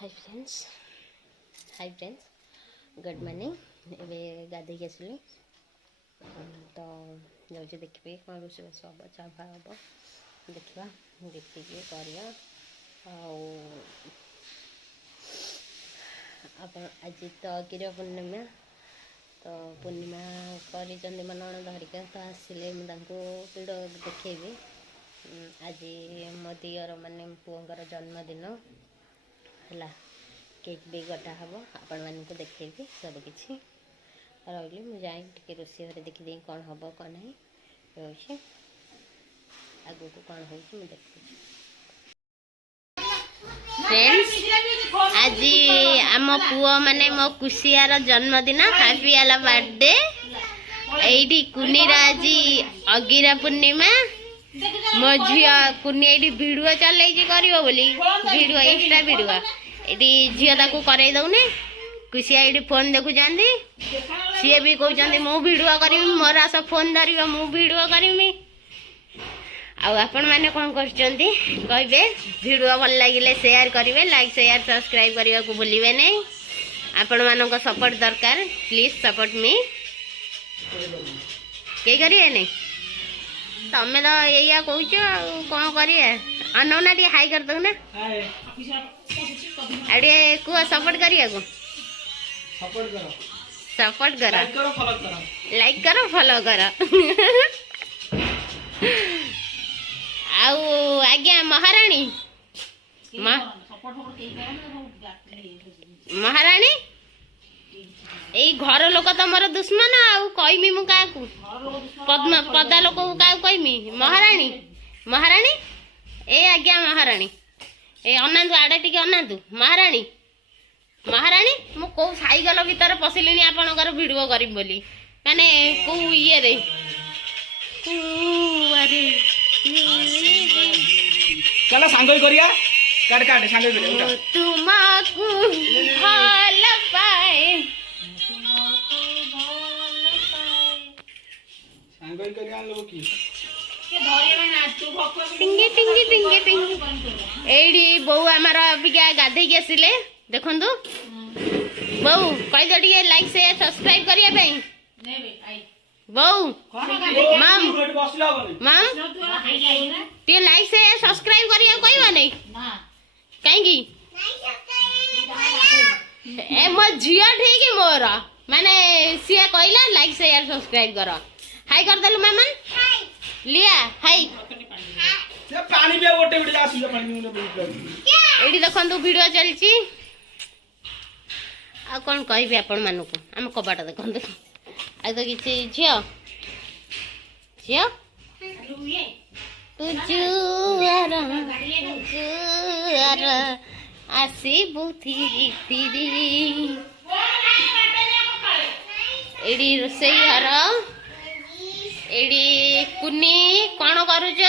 Hi friends good morning एबे गाधे के आसली तो जाऊँ देखिए कौन रोषेबास हम चाह हम देखा देखिए करिया आज तो गिर पूर्णिमा तो पूर्णिमा कर मन धरिका तो आसिले मुझे देखेबी आज मो दियर माने पुअर जन्मदिन है केक भी कटा हम आपण मानक देखेबी सबकि रही मुझे जाए रोषे घर देखी कौन हम कौन नहीं रोचे आगू को कौन हो देखी फ्रेंड्स आज आम पुओ माने मो कुशियार जन्मदिन हैप्पी आला बर्थडे एडी कुनीरा आज अगिरा पूर्णिमा मो झिया कुनी एडी भिडियो चलैछि करिवो बोली भिडियो एक्स्ट्रा भिडियो एडी झिया ताकू करै दउने कुशिया एडी फोन देखु जांदी सी भी कहउचंदी मो भिडियो करमी मोर आस फोन धरिबो मो भिडियो करमी आ आपण माने कोन करचंदी कहबे भिडियो भल लागिले शेयर करिवे लाइक शेयर सब्सक्राइब करिवा को भूलिबे नै आपण मानको सपोर्ट दरकार प्लीज सपोर्ट मी के करिए नै तमे तो यही कौच कौन करिए अनौना टी हाई कर दो ना अरे कुह सपोर्ट करिए को सपोर्ट करो लाइक करो फॉलो करो आउ आज्ञा महारानी महारानी एई घर लोक तमर दुश्मन आउ कइमी मु काकू पद्मा पदा लोक का कइमी महारानी महारानी ए आज्ञा महारानी ए अनांतु आडे टिके अनांतु महारानी महारानी मु को साइकल भीतर पसिलिनी आपनकर वीडियो करिम बोली माने को ये रे अरे चलो सांगोई करिया काट काट सांगोई करिया तुमको भल पाए सांगोई करिया लोग की टिंगी टिंगी टिंगी टिंगी एडी बौ आमार अबिका गाधे के आसिले देखंतु बौ कहि दो टिके लाइक शेयर सब्सक्राइब करिया पई बौ माम माम टिके लाइक शेयर सब्सक्राइब करिया कहबा नै काई की ए मो जिया ठीक मोर माने सिया कहला लाइक शेयर सब्सक्राइब करो हाय कर देलु मामन हाय लिया हाय से पानी पे ओटे उड़ जा सी पानी में एडी देखंतु वीडियो चलची आ कोन कहबी आपण मानको हम कबाट देखंतु आ तो किछि झियो झियो तुजुआर आसी बुथी तिरी एडी रोसई घर एडी कुनी कौन करुच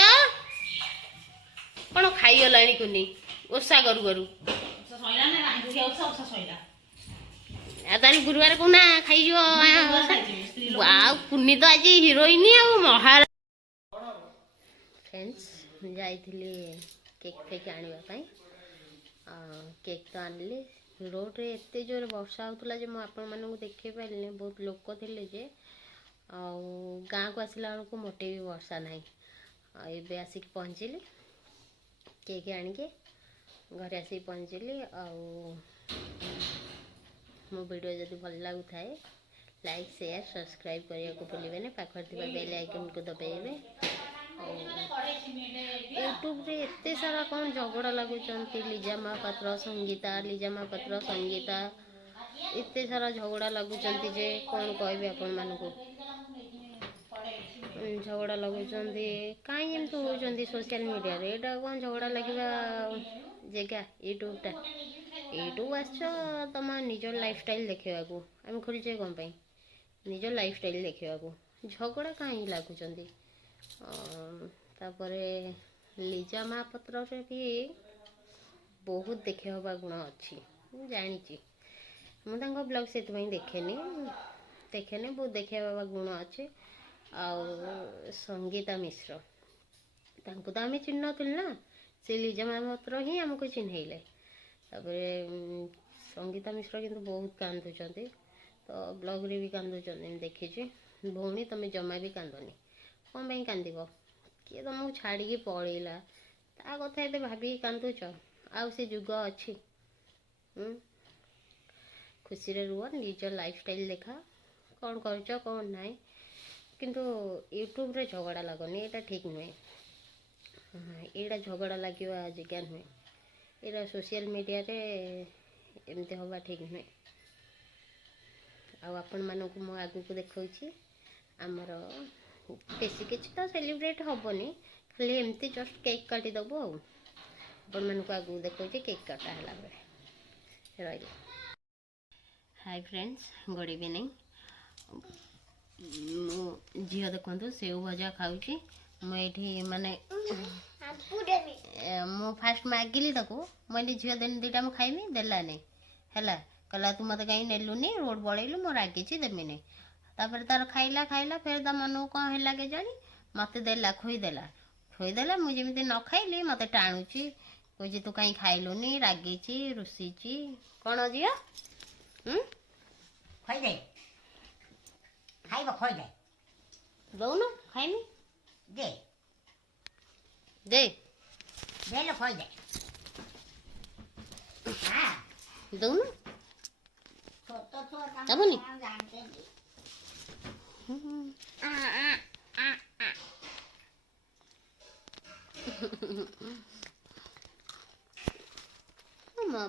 कौन खाईगलानी कुनी ओषा करू करू गुरुवार को ना खाई कुनी तो आज हिरोइन महाराज फ्रेंड्स जाइली केक फेक आने केक तो आनली रोड रे एते जोर वर्षा होता जे मुझे देखे पारे बहुत लोक थे जे गाँ को आसला बेलू मोटे भी वर्षा ना एबे आसिक पहुँचली केक आणिके घरे आसिक पहुँचली मो वीडियो जब भल लगु थाए लाइक शेयर सब्सक्राइब करने को भूलिए ना पाखर थी बेल आइकन को दबाइबे यूट्यूब रे एते सारा कौन झगड़ा लगुच लिजा महापात्र संगीता लिजा महापात्र संगीता एते सारा झगड़ा लगुच जे कौन कहबे आपण मानको झगड़ा लगुच कहीं एमती होती सोशल मीडिया रे एटा कौन झगड़ा लगे जगह यूट्यूब आस तुम निज लाइफस्टाइल देखा को आम खोलचे कौन पाई निज लाइफस्टाइल देखा झगड़ा कहीं लगुच लिजा महापात्र भी बहुत देखे हवा गुण अच्छी जानी मुझे ब्लॉग से देखेनी बहुत देखे हवा गुण अच्छे संगीता मिश्र तो आम चिन्ह ना से लिजा महापात्र ही आमको चिन्हैले तापरे संगीता मिश्र किंतु बहुत कांदुचंती तो ब्लॉग रे भी कांदुचंती देखी भौणी तुम जमा भी कांदनी कौन पाई कांदिब किए तुमको छाड़ी पड़ेगा ता कथा ये भाभी कांदुच आउ से जुग अच्छी खुशी रे रुह निज लाइफस्टाइल देखा कौन कर कौन ना किंतु यूट्यूब रे झगड़ा लगनी यहाँ ठीक नुहे यहाँ झगड़ा लगे जगह नुहे यहाँ सोशल मीडिया रे एमती हवा ठीक नुहे आपण मानक मु आगु को देखा आमर बेसी किसी तो सेलिब्रेट हेनी खाली एमती जस्ट केक काटिदेबू आपण मानक आगु देखा केक काटा है बेले रही। हाय फ्रेंड्स गुड इवनिंग मो झील देखु सेव भजा खाऊँ मुझे माने मु फास्ट मागिली मुझे झील देनी दुईटा मुझे खाइमी देलानी है कहला तू मत कहीं नेलुनी रोड बढ़ेलु मो रागी देमीनी तापर तार खाइला खाइला फिर ता मन कौन है के जानी मत देला खोईदेला मुझे न खाइली मत टाणुची कहे तू कहीं खाइलुनी रागी रुषी कौन झील दौन खाइमी दे दे दे लो खोई दे हां दौन छोटो छोटा दबोनी जानते हैं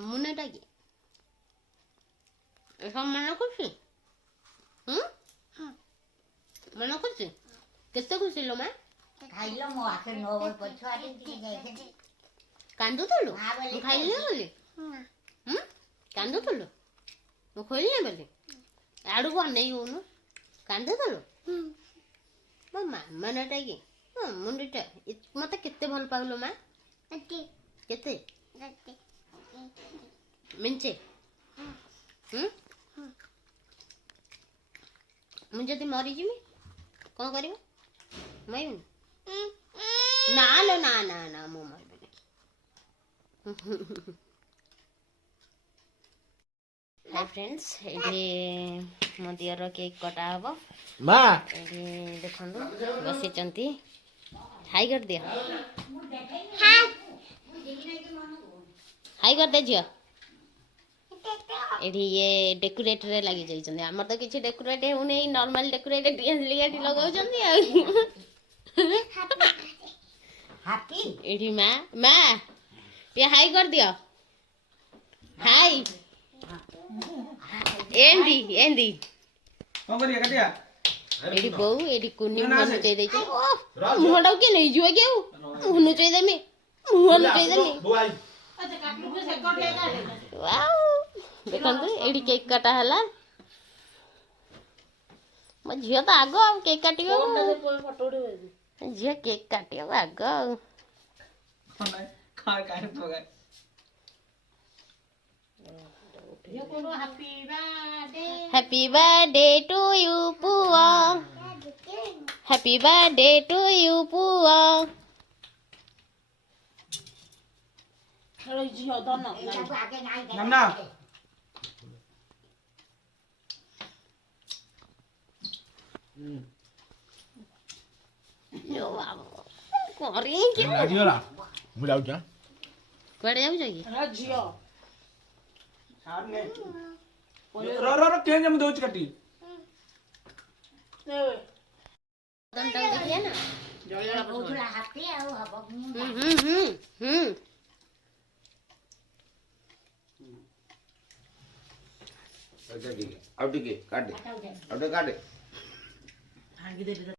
मुने डाकी सब मन खुशी मन खुशी केते खुशी लो मां खाइलो मो आके नो पछुआ टी जाई थे कांदू थलो मु खाइले बोली कांदू थलो मु खोइले बोली आडू को नहीं होनु कांदू थलो मो मामा नाटा की मुंडीटा मते केते भल पाउलो मां केते मिंचे मुझे जदि मरी जिमी कौन करियो मई ना लो ना ना ना मो मरबे हाय फ्रेंड्स ये मो दियर केक कटा हबो मा ये देखंदु बसी चंती हाई कर दिया हाई कर दे जियो एठी ये डेकोरेट रे लागि जाई चंदी हमर तो किछि डेकोरेट होने नॉर्मल डेकोरेट लियाटी लगाउ चंदी आ हैप्पी एठी मां ये हाई कर दियो हाई एंडी एंडी कौन करिया कटिया एठी बहू एठी कुनी मुनु चई दे छ ओ मुहडा के नै जुए के मुनु चई देमी मुनु चई देमी बुआई अच्छा काटलु से कर ले वाओ देखंतु एडी केक काटा हला म झियो त आगो आ केक काटियो फोटो उठे झियो केक काटियो आगो खा काहे पगाय ये कोनो हैप्पी बर्थडे टू यू पुआ हैप्पी बर्थडे टू यू पुआ चलो जी दन आगे नहीं नमना यो बाबा कोरी के आजियोला मु जाउ जा कुआडे जाउ जगी रा जियो सामने रो के जम दोच कटी दंता देखिए ना जया बहुतला हैप्पी आ हबो अच्छा ठीक है अब ठीक है काट दे अब काट दे भांगी दे